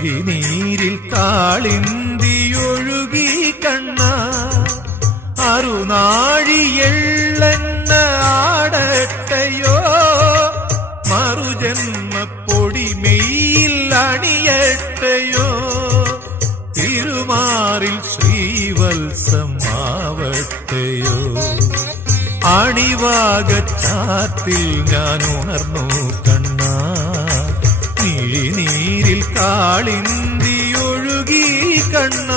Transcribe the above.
മിഴിനീരിൽ കാളിന്തിയൊഴുകി കണ്ണ അറുനാഴിയെള്ളെണ്ണ ആടട്ടയോ മറുജന്മപ്പൊടിമെയിൽ അണിയട്ടയോ തിരുമാറിൽ ശ്രീവത്സമാവട്ടയോ അണിവാകച്ചാത്തിൽ ഞാൻ ഉണർന്നു കണ്ണ മിഴിനീരിൽ കാളിന്തിയൊഴുകി കണ്ണ